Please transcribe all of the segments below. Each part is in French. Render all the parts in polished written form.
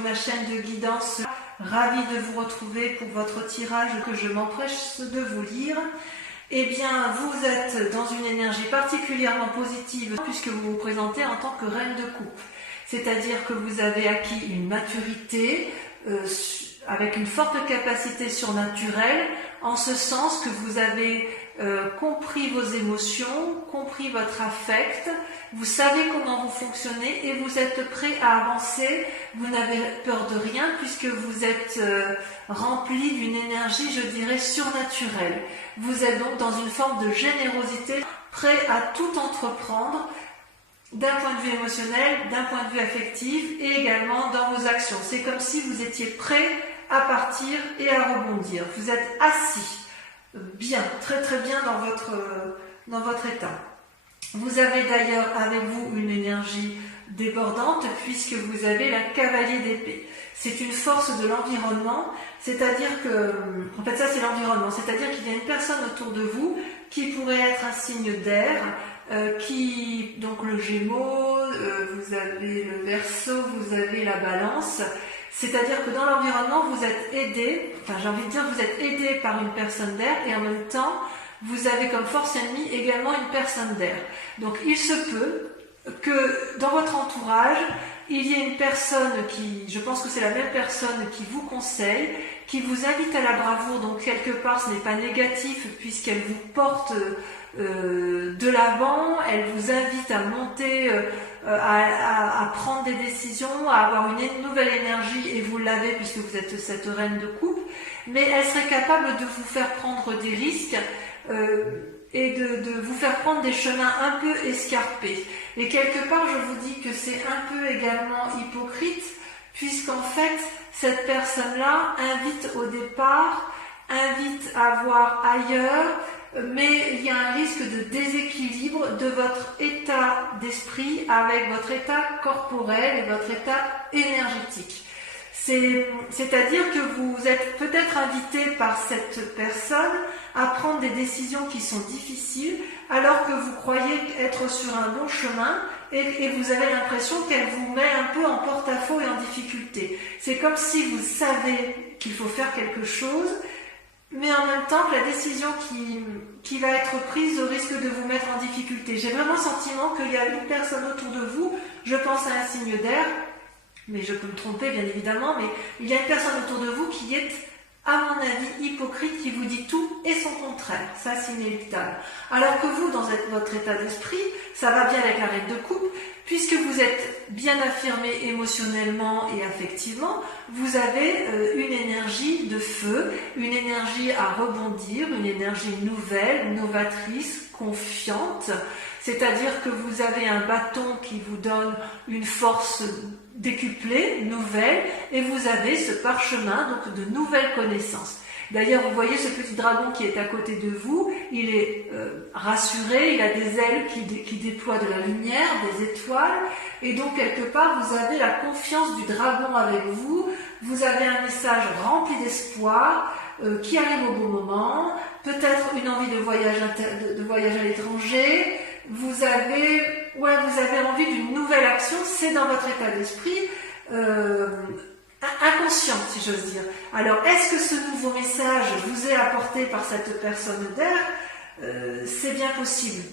ma chaîne de guidance. Ravie de vous retrouver pour votre tirage que je m'empresse de vous lire. Eh bien, vous êtes dans une énergie particulièrement positive puisque vous vous présentez en tant que reine de coupe. C'est-à-dire que vous avez acquis une maturité avec une forte capacité surnaturelle, en ce sens que vous avez compris vos émotions, compris votre affect, vous savez comment vous fonctionnez et vous êtes prêt à avancer, vous n'avez peur de rien puisque vous êtes rempli d'une énergie, je dirais, surnaturelle. Vous êtes donc dans une forme de générosité, prêt à tout entreprendre, d'un point de vue émotionnel, d'un point de vue affectif et également dans vos actions. C'est comme si vous étiez prêt à partir et à rebondir. Vous êtes assis, bien, très très bien dans votre état. Vous avez d'ailleurs avec vous une énergie débordante puisque vous avez la cavalier d'épée. C'est une force de l'environnement, c'est-à-dire que, en fait ça c'est l'environnement, c'est-à-dire qu'il y a une personne autour de vous qui pourrait être un signe d'air, donc le Gémeaux, vous avez le Verseau, vous avez la Balance, c'est-à-dire que dans l'environnement vous êtes aidé, j'ai envie de dire vous êtes aidé par une personne d'air et en même temps vous avez comme force ennemie également une personne d'air. Donc il se peut que dans votre entourage, il y ait une personne qui, je pense que c'est la même personne qui vous conseille, qui vous invite à la bravoure, donc quelque part ce n'est pas négatif puisqu'elle vous porte de l'avant, elle vous invite à monter, à prendre des décisions, à avoir une nouvelle énergie, et vous l'avez puisque vous êtes cette reine de coupe, mais elle serait capable de vous faire prendre des risques et de vous faire prendre des chemins un peu escarpés. Et quelque part, je vous dis que c'est un peu également hypocrite, puisqu'en fait, cette personne-là invite au départ, invite à voir ailleurs, mais il y a un risque de déséquilibre de votre état d'esprit avec votre état corporel et votre état énergétique. C'est-à-dire que vous êtes peut-être invité par cette personne à prendre des décisions qui sont difficiles alors que vous croyez être sur un bon chemin et vous avez l'impression qu'elle vous met un peu en porte-à-faux et en difficulté. C'est comme si vous savez qu'il faut faire quelque chose, mais en même temps que la décision qui va être prise risque de vous mettre en difficulté. J'ai vraiment le sentiment qu'il y a une personne autour de vous, je pense à un signe d'air, mais je peux me tromper bien évidemment, mais il y a une personne autour de vous qui est, à mon avis, hypocrite, qui vous dit tout et son contraire. Ça, c'est inéluctable. Alors que vous, dans votre état d'esprit, ça va bien avec la reine de coupe, puisque vous êtes bien affirmé émotionnellement et affectivement, vous avez une énergie de feu, une énergie à rebondir, une énergie nouvelle, novatrice, confiante, c'est-à-dire que vous avez un bâton qui vous donne une force décuplée, nouvelle, et vous avez ce parchemin donc de nouvelles connaissances. D'ailleurs, vous voyez ce petit dragon qui est à côté de vous, il est rassuré, il a des ailes qui déploient de la lumière, des étoiles, et donc quelque part vous avez la confiance du dragon avec vous, vous avez un message rempli d'espoir qui arrive au bon moment, peut-être une envie de voyage à l'étranger, vous avez envie d'une nouvelle action, c'est dans votre état d'esprit inconscient, si j'ose dire. Alors, est-ce que ce nouveau message vous est apporté par cette personne d'air? C'est bien possible.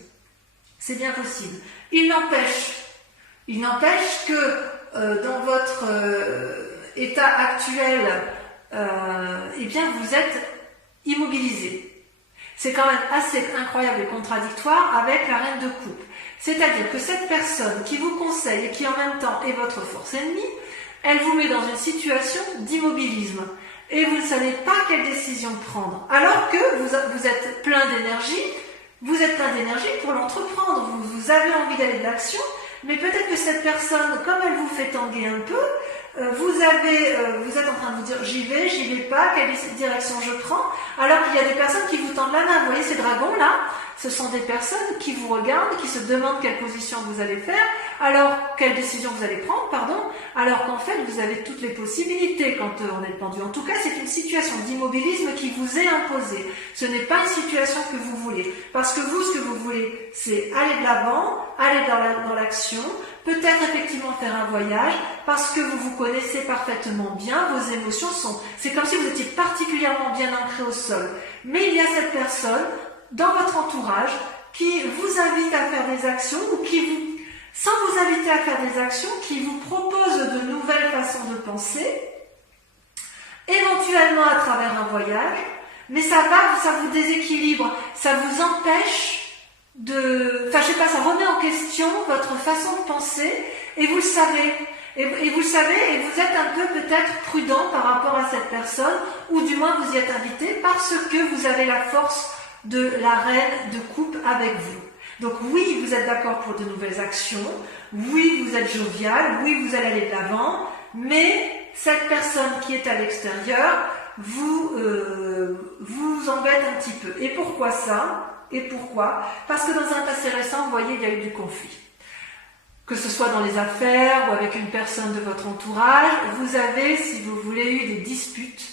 C'est bien possible. Il n'empêche que dans votre état actuel, eh bien, vous êtes immobilisé. C'est quand même assez incroyable et contradictoire avec la reine de coupe. C'est-à-dire que cette personne qui vous conseille et qui en même temps est votre force ennemie, elle vous met dans une situation d'immobilisme. Et vous ne savez pas quelle décision prendre. Alors que vous êtes plein d'énergie, pour l'entreprendre. Vous avez envie d'aller de l'action, mais peut-être que cette personne, comme elle vous fait tanguer un peu, vous êtes en train de vous dire j'y vais pas, quelle direction je prends, alors qu'il y a des personnes qui vous tendent la main. Vous voyez ces dragons là, ce sont des personnes qui vous regardent, qui se demandent quelle position vous allez faire, alors quelle décision vous allez prendre, pardon, alors qu'en fait vous avez toutes les possibilités quand on est pendu. En tout cas, c'est une situation d'immobilisme qui vous est imposée. Ce n'est pas une situation que vous voulez. Parce que vous, ce que vous voulez, c'est aller de l'avant, aller dans l'action, peut-être effectivement faire un voyage, parce que vous vous connaissez parfaitement bien, vos émotions sont... C'est comme si vous étiez particulièrement bien ancré au sol. Mais il y a cette personne dans votre entourage qui vous invite à faire des actions ou qui vous, sans vous inviter à faire des actions, qui vous propose de nouvelles façons de penser, éventuellement à travers un voyage, mais ça vous déséquilibre, ça vous empêche enfin je sais pas, ça remet en question votre façon de penser, et vous le savez. Et vous le savez, et vous êtes un peu peut-être prudent par rapport à cette personne, ou du moins vous y êtes invité parce que vous avez la force de la reine de coupe avec vous. Donc oui, vous êtes d'accord pour de nouvelles actions, oui, vous êtes jovial, oui, vous allez aller de l'avant, mais cette personne qui est à l'extérieur vous embête un petit peu. Et pourquoi ça? Et pourquoi? Parce que dans un passé récent, vous voyez, il y a eu du conflit. Que ce soit dans les affaires ou avec une personne de votre entourage, vous avez, si vous voulez, eu des disputes,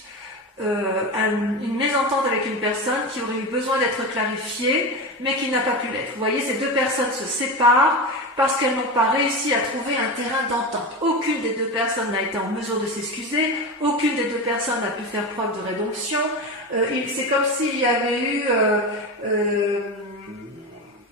une mésentente avec une personne qui aurait eu besoin d'être clarifiée, mais qui n'a pas pu l'être. Vous voyez, ces deux personnes se séparent parce qu'elles n'ont pas réussi à trouver un terrain d'entente. Aucune des deux personnes n'a été en mesure de s'excuser, aucune des deux personnes n'a pu faire preuve de rédemption. C'est comme s'il y avait eu...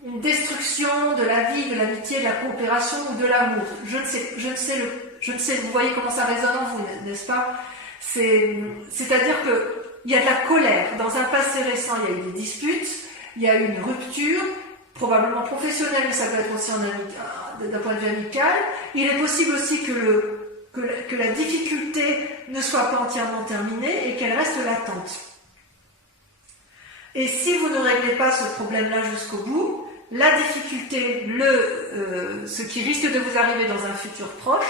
une destruction de la vie, de l'amitié, de la coopération ou de l'amour. Je ne sais, vous voyez comment ça résonne en vous, n'est-ce pas? C'est-à-dire que il y a de la colère. Dans un passé récent, il y a eu des disputes, il y a eu une rupture, probablement professionnelle, mais ça peut être aussi d'un point de vue amical. Il est possible aussi que la difficulté ne soit pas entièrement terminée et qu'elle reste latente. Et si vous ne réglez pas ce problème-là jusqu'au bout, la difficulté, ce qui risque de vous arriver dans un futur proche,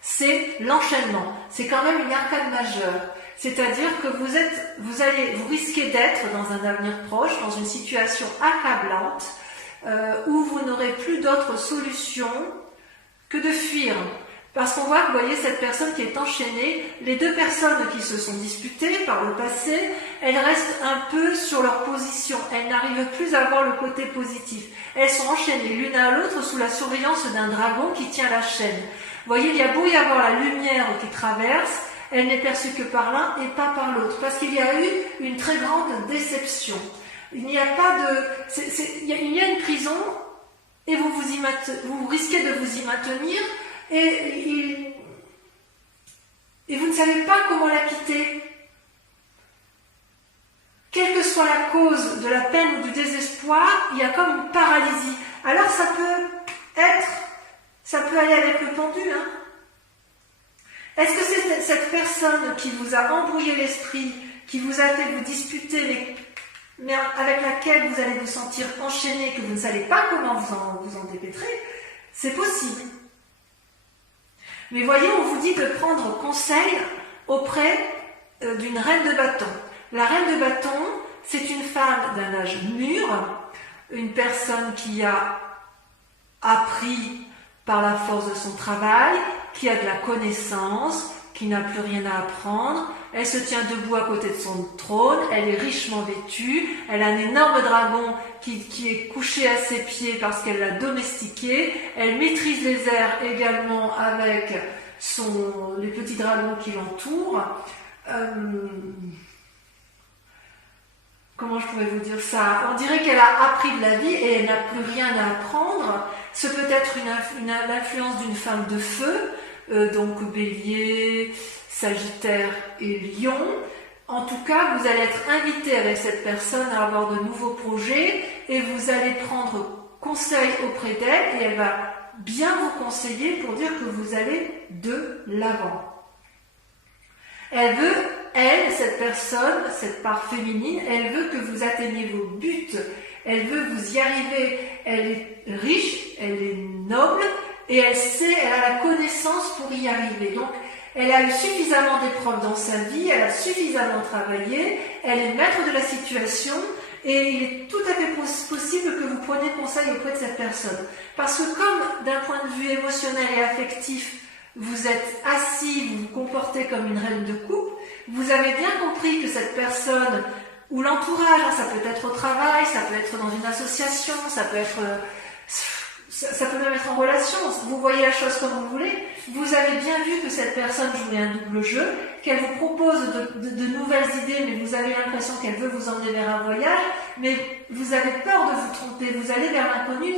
c'est l'enchaînement. C'est quand même une arcade majeure. C'est-à-dire que vous risquez d'être dans un avenir proche, dans une situation accablante, où vous n'aurez plus d'autre solution que de fuir. Parce qu'on voit, vous voyez, cette personne qui est enchaînée, les deux personnes qui se sont disputées par le passé, elles restent un peu sur leur position. Elles n'arrivent plus à voir le côté positif. Elles sont enchaînées l'une à l'autre sous la surveillance d'un dragon qui tient la chaîne. Vous voyez, il y a beau y avoir la lumière qui traverse, elle n'est perçue que par l'un et pas par l'autre. Parce qu'il y a eu une très grande déception. Il n'y a pas de... il y a une prison et vous risquez de vous y maintenir. Et vous ne savez pas comment la quitter. Quelle que soit la cause de la peine ou du désespoir, il y a comme une paralysie. Alors ça peut aller avec le pendu. Hein. Est-ce que c'est cette personne qui vous a embrouillé l'esprit, qui vous a fait vous disputer, mais avec laquelle vous allez vous sentir enchaîné, que vous ne savez pas comment vous en dépêtrer? C'est possible. Mais voyez, on vous dit de prendre conseil auprès d'une reine de bâton. La reine de bâton, c'est une femme d'un âge mûr, une personne qui a appris par la force de son travail, qui a de la connaissance, qui n'a plus rien à apprendre. Elle se tient debout à côté de son trône, elle est richement vêtue, elle a un énorme dragon qui est couché à ses pieds parce qu'elle l'a domestiqué, elle maîtrise les airs également avec les petits dragons qui l'entourent. Comment je pourrais vous dire ça? On dirait qu'elle a appris de la vie et elle n'a plus rien à apprendre. Ce peut être l'influence d'une femme de feu, donc Bélier, Sagittaire et Lion. En tout cas, vous allez être invité avec cette personne à avoir de nouveaux projets et vous allez prendre conseil auprès d'elle et elle va bien vous conseiller pour dire que vous allez de l'avant. Cette personne, cette part féminine, elle veut que vous atteigniez vos buts, elle veut vous y arriver, elle est riche, elle est noble et elle a la connaissance pour y arriver. Donc, elle a eu suffisamment d'épreuves dans sa vie, elle a suffisamment travaillé, elle est maître de la situation et il est tout à fait possible que vous preniez conseil auprès de cette personne. Parce que comme d'un point de vue émotionnel et affectif, vous êtes assis, vous vous comportez comme une reine de coupe, vous avez bien compris que cette personne, ou l'entourage, ça peut être au travail, ça peut être dans une association, ça peut être... ça peut même être en relation, vous voyez la chose comme vous voulez, vous avez bien vu que cette personne jouait un double jeu, qu'elle vous propose de nouvelles idées, mais vous avez l'impression qu'elle veut vous emmener vers un voyage, mais vous avez peur de vous tromper, vous allez vers l'inconnu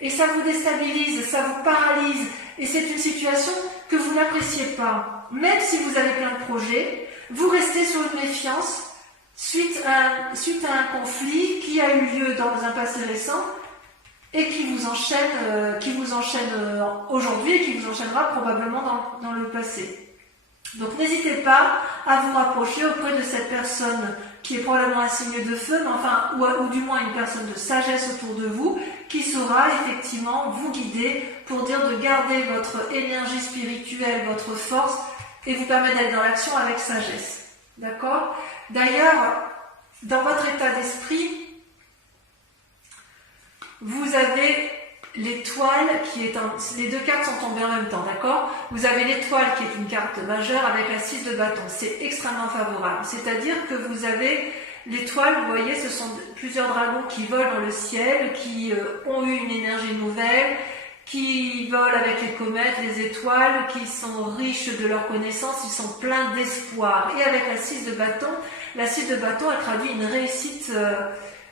et ça vous déstabilise, ça vous paralyse, et c'est une situation que vous n'appréciez pas. Même si vous avez plein de projets, vous restez sur une méfiance suite à un conflit qui a eu lieu dans un passé récent, et qui vous enchaîne aujourd'hui et qui vous enchaînera probablement dans le passé. Donc n'hésitez pas à vous rapprocher auprès de cette personne qui est probablement un signe de feu, mais enfin, ou du moins une personne de sagesse autour de vous, qui saura effectivement vous guider pour dire de garder votre énergie spirituelle, votre force, et vous permettre d'aller dans l'action avec sagesse. D'accord ? D'ailleurs, dans votre état d'esprit, vous avez l'étoile qui est les deux cartes sont tombées en même temps, d'accord? Vous avez l'étoile qui est une carte majeure avec la 6 de bâton. C'est extrêmement favorable. C'est-à-dire que vous avez l'étoile, vous voyez, ce sont plusieurs dragons qui volent dans le ciel, qui ont eu une énergie nouvelle, qui volent avec les comètes, les étoiles, qui sont riches de leurs connaissances, ils sont pleins d'espoir. Et avec la 6 de bâton, elle traduit une réussite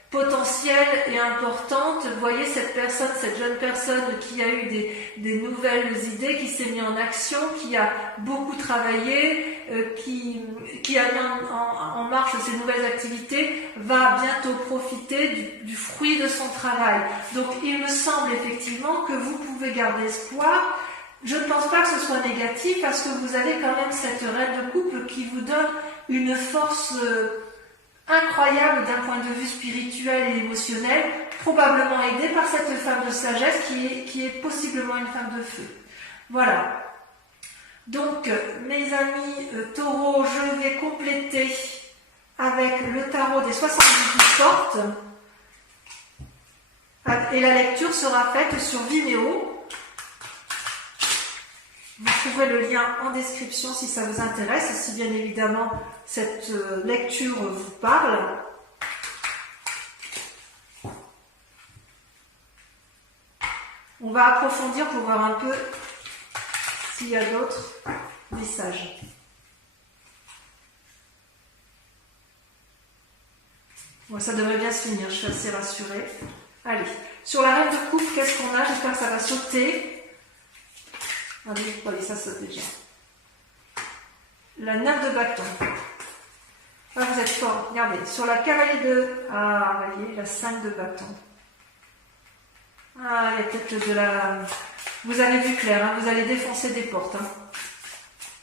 potentielle et importante. Vous voyez cette jeune personne qui a eu des nouvelles idées, qui s'est mise en action, qui a beaucoup travaillé, qui a mis en marche ses nouvelles activités, va bientôt profiter du fruit de son travail. Donc il me semble effectivement que vous pouvez garder espoir. Je ne pense pas que ce soit négatif parce que vous avez quand même cette reine de coupe qui vous donne une force incroyable d'un point de vue spirituel et émotionnel, probablement aidée par cette femme de sagesse qui est possiblement une femme de feu. Voilà. Donc, mes amis taureaux, je vais compléter avec le tarot des 78 portes. Et la lecture sera faite sur Vimeo. Vous trouverez le lien en description si ça vous intéresse, si bien évidemment cette lecture vous parle. On va approfondir pour voir un peu s'il y a d'autres messages. Bon, ça devrait bien se finir, je suis assez rassurée. Allez, sur la reine de coupe, qu'est-ce qu'on a? J'espère que ça va sauter. Allez, ça saute déjà. La 9 de bâton. Ah, vous êtes fort. Regardez, sur la cavalier de... Ah, vous voyez, la 5 de bâton. Ah, il y a peut-être de la... Vous avez vu clair, hein, vous allez défoncer des portes. Hein.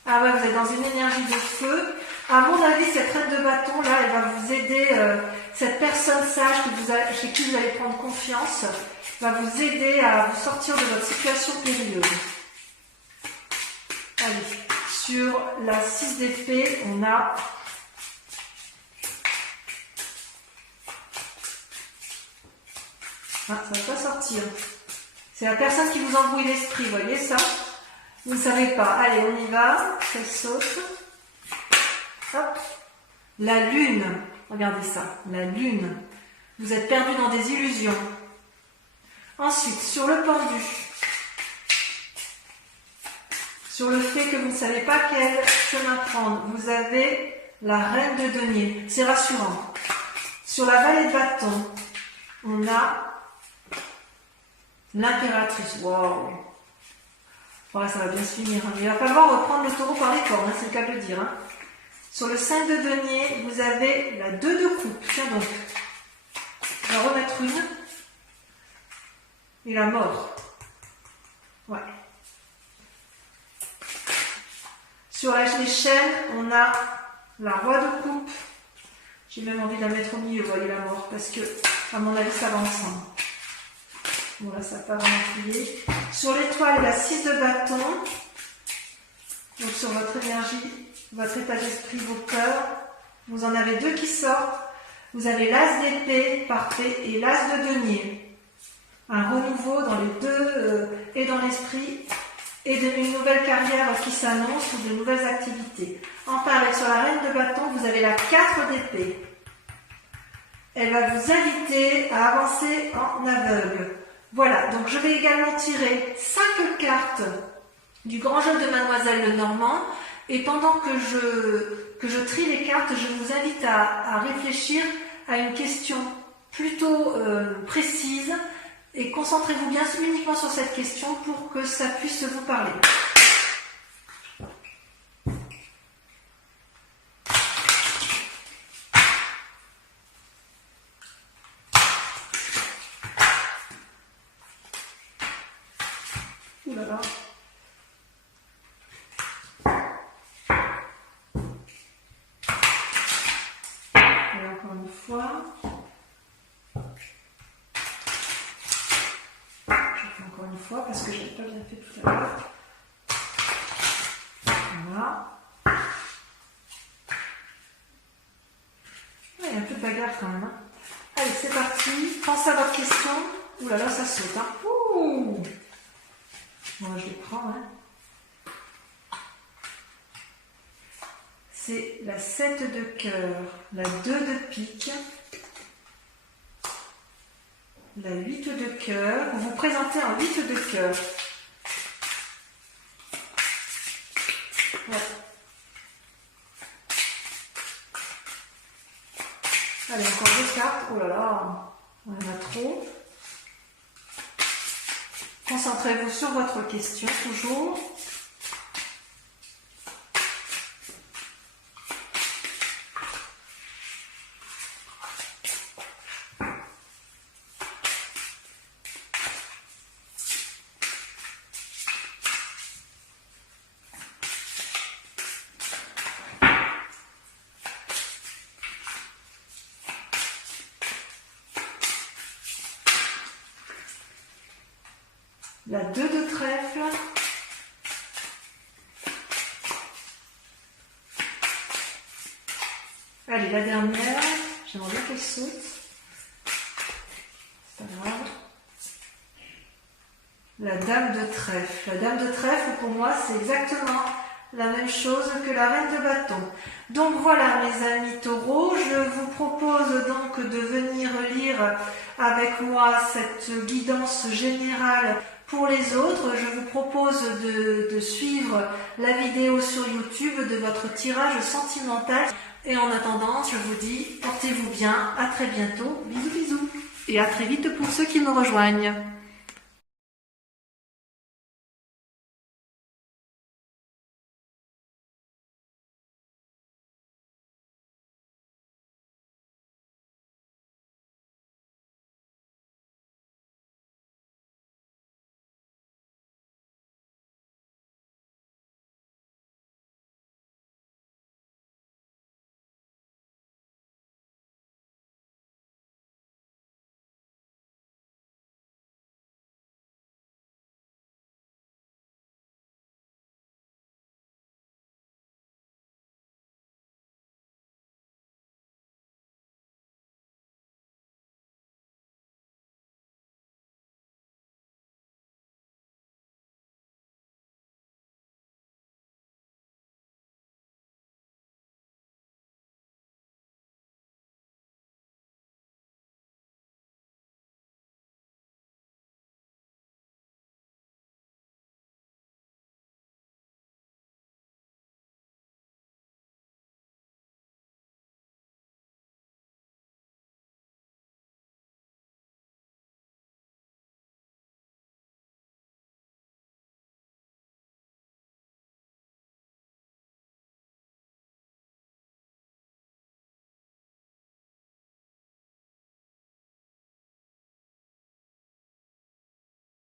Ah ouais, vous êtes dans une énergie de feu. À mon avis, cette reine de bâton, là, elle va vous aider. Cette personne sage chez qui vous allez prendre confiance va vous aider à vous sortir de votre situation périlleuse. Allez, sur la 6 d'épée, on a ça ne va pas sortir. C'est la personne qui vous embrouille l'esprit, vous voyez ça? Vous ne savez pas. Allez, on y va. Ça saute. Hop. La lune. Regardez ça. La lune. Vous êtes perdu dans des illusions. Ensuite, sur le pendu. Sur le fait que vous ne savez pas quel chemin prendre, vous avez la reine de denier. C'est rassurant. Sur la vallée de bâton, on a l'impératrice. Waouh! Voilà, ça va bien se finir. Il va falloir reprendre le taureau par les cornes, hein, c'est le cas de le dire. Hein. Sur le 5 de denier, vous avez la 2 de coupe. Tiens donc. On va remettre une. Et la mort. Ouais. Sur les chaînes, on a la roi de coupe. J'ai même envie de la mettre au milieu, vous voyez, la mort, parce que, à mon avis, ça va ensemble. Bon, là, ça n'a pas vraiment plié. Sur l'étoile, la 6 de bâton. Donc, sur votre énergie, votre état d'esprit, vos peurs. Vous en avez deux qui sortent. Vous avez l'as d'épée, parfait, et l'as de denier. Un renouveau dans les deux et dans l'esprit, et une nouvelle carrière qui s'annonce ou de nouvelles activités. Enfin, avec sur la reine de bâton, vous avez la 4 d'épée. Elle va vous inviter à avancer en aveugle. Voilà, donc je vais également tirer 5 cartes du grand jeu de Mademoiselle Lenormand. Et pendant que je trie les cartes, je vous invite à réfléchir à une question plutôt précise et concentrez-vous bien uniquement sur cette question pour que ça puisse vous parler. Ouh là là. Et encore une fois. Encore une fois parce que je n'ai pas bien fait tout à l'heure. Voilà. Il y a un peu de bagarre quand même. Hein. Allez, c'est parti. Pensez à votre question. Ouh là là, ça saute. Hein. Ouh. Moi, je les prends. Hein. C'est la 7 de cœur, la 2 de pique. La 8 de cœur, vous vous présentez en 8 de cœur. Ouais. Allez, encore 2 cartes. Oh là là, on en a trop. Concentrez-vous sur votre question, toujours. La 2 de trèfle. Allez, la dernière. J'aimerais bien qu'elle saute. C'est pas grave. La dame de trèfle. La dame de trèfle, pour moi, c'est exactement la même chose que la reine de bâton. Donc voilà, mes amis taureaux, je vous propose donc de venir lire avec moi cette guidance générale pour les autres. Je vous propose de suivre la vidéo sur YouTube de votre tirage sentimental. Et en attendant, je vous dis, portez-vous bien, à très bientôt, bisous bisous. Et à très vite pour ceux qui me rejoignent.